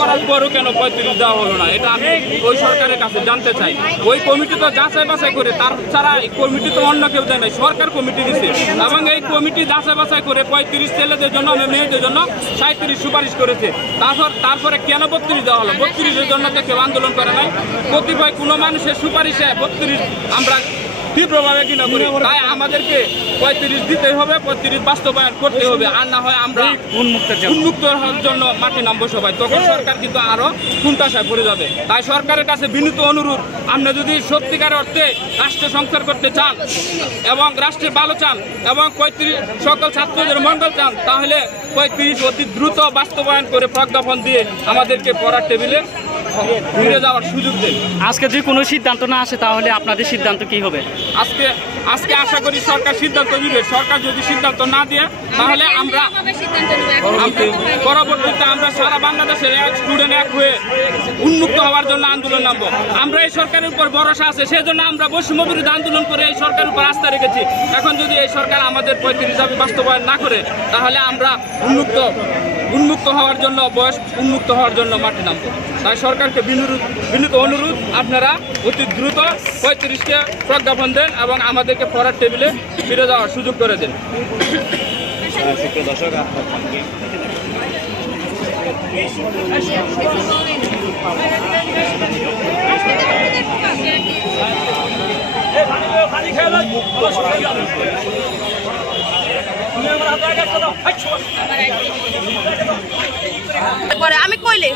করার পরও কেন 35 দেওয়া হলো না, এটা আমি ওই সরকারের কাছে জানতে চাই। ওই কমিটি তো যাচাই বাছাই করে, তার ছাড়া এই কমিটি তো অন্য কেউ দেয় নাই, সরকার কমিটি দিচ্ছে এবং এই কমিটি যাচাই বাছাই করে 35 ছেলেদের জন্য মেয়েদের জন্য 37 সুপারিশ করেছে। তারপরে কেন 32 দেওয়া হলো? 32-এর জন্য তো কেউ আন্দোলন করে নাই। কতিপয় কোনো মানুষের সুপারিশে 32 আমরা তীব্রভাবে ঘৃণা করি, তাই আমাদেরকে 35 দিতে হবে, 35 বাস্তবায়ন করতে হবে, আর না হয় আমরা উন্মুক্ত হওয়ার জন্য মাঠে নামবো সবাই। তখন সরকার কিন্তু আরো কুণ্ঠাসায় পড়ে যাবে। তাই সরকারের কাছে বিনীত অনুরোধ, আপনি যদি সত্যিকার অর্থে রাষ্ট্র সংস্কার করতে চান এবং রাষ্ট্রের ভালো চান এবং 35 সকল ছাত্রদের মঙ্গল চান, তাহলে 35 অতি দ্রুত বাস্তবায়ন করে প্রজ্ঞাপন দিয়ে আমাদেরকে পড়ার টেবিলে ফিরে যাওয়ার সুযোগ দেন। আজকে যদি কোনো সিদ্ধান্ত না আসে তাহলে আপনাদের সিদ্ধান্ত কি হবে? আজকে আশা করি সরকার সিদ্ধান্ত নেবে। সরকার যদি সিদ্ধান্ত না দিয়ে তাহলে আমরা পরবর্তীতে আমরা সারা বাংলাদেশের স্টুডেন্ট এক হয়ে উন্মুক্ত হওয়ার জন্য আন্দোলন নামবো। আমরা এই সরকারের উপর ভরসা আছে, সেজন্য আমরা বৈষম্য বিরোধী আন্দোলন করে এই সরকারের উপর আস্থা রেখেছি। এখন যদি এই সরকার আমাদের 35 দাবি বাস্তবায়ন না করে তাহলে আমরা উন্মুক্ত হওয়ার জন্য উন্মুক্ত হওয়ার জন্য মাঠে নামবো। তাই সরকারকে বিনীত অনুরোধ, আপনারা অতি দ্রুত 35কে প্রজ্ঞাপন দেন এবং আমাদেরকে পড়ার টেবিলে ফিরে যাওয়ার সুযোগ করে দেন। দর্শক, আমি কইলে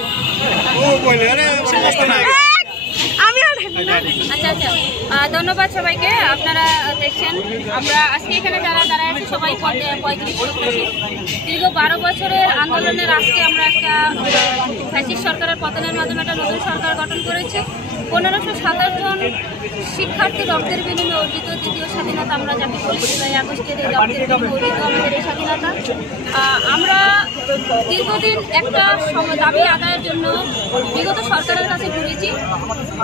ধন্যবাদ সবাইকে। আপনারা দেখছেন আমরা আজকে এখানে যারা দাঁড়ায় আছি সবাই 35 দীর্ঘ 12 বছরের আন্দোলনের আজকে আমরা একটা ফ্যাসিস্ট সরকারের পতনের মাধ্যমে একটা নতুন সরকার গঠন করেছি। 1527 জন শিক্ষার্থী রক্তের বিনিময়ে অর্জিত দ্বিতীয় স্বাধীনতা আমরা যাকে বলি, 5 আগস্টের এই রক্তের বিনিময়ে অর্জিত আমাদের এই স্বাধীনতা। আমরা দীর্ঘদিন একটা দাবি আদায়ের জন্য বিগত সরকারের কাছে ঘুরেছি।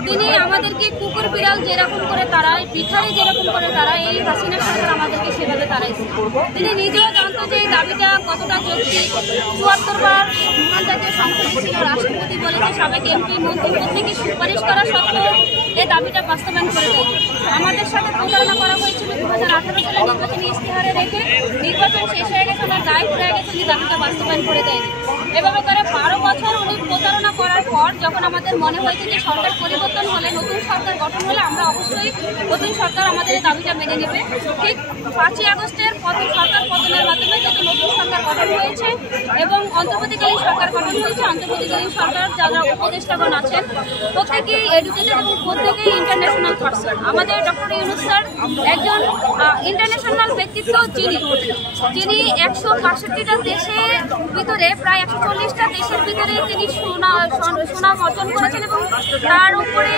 তিনি আমাদেরকে কুকুর বিড়াল যেরকম করে তারায়, ভিখারি যেরকম করে তারায়, এই হাসিনা সরকার আমাদেরকে সেভাবে তাড়াইছে। তিনি নিজেও জানতো যে এই দাবিটা কতটা যৌক্তিক। 74 বার মহান জাতীয় সংসদ ছিল, রাষ্ট্রপতি বলেছে, সাবেক এমপি মন্ত্রী প্রত্যেকে সুপারিশ করা সত্ত্বেও এই দাবিটা বাস্তবায়ন করে দেয়। আমাদের সাথে প্রতারণা করা হয়েছিল 2018 সালে নির্বাচনী ইশতেহারে রেখে। নির্বাচন শেষ হয়ে গেছে, ওনার দায় হয়ে গেছে, উনি দাবিটা বাস্তবায়ন করে দেয়নি। এভাবে করে 12 বছর উনি প্রতারণা করার পর যখন আমাদের মনে হয়েছে যে সরকার পরিবর্তন হলে, নতুন সরকার গঠন হলে আমরা অবশ্যই নতুন সরকার আমাদের এই দাবিটা মেনে নেবে, ঠিক 5 আগস্টের সরকার পতনের মাধ্যমে যেহেতু নতুন সরকার গঠন হয়েছে এবং অন্তর্বর্তীকালীন সরকার গঠন হয়েছে, অন্তর্বর্তীকালীন সরকার যারা উপদেষ্টাগণ আছেন প্রত্যেকেই এডুকেটেড এবং প্রত্যেকেই ইন্টারন্যাশনাল পার্সন। আমাদের ডক্টর ইউনূস স্যার একজন ইন্টারন্যাশনাল ব্যক্তিত্ব, যিনি 162টা দেশের ভিতরে প্রায় 140টা দেশের ভিতরে তিনি সুনাম অর্জন করেছেন এবং তার উপরে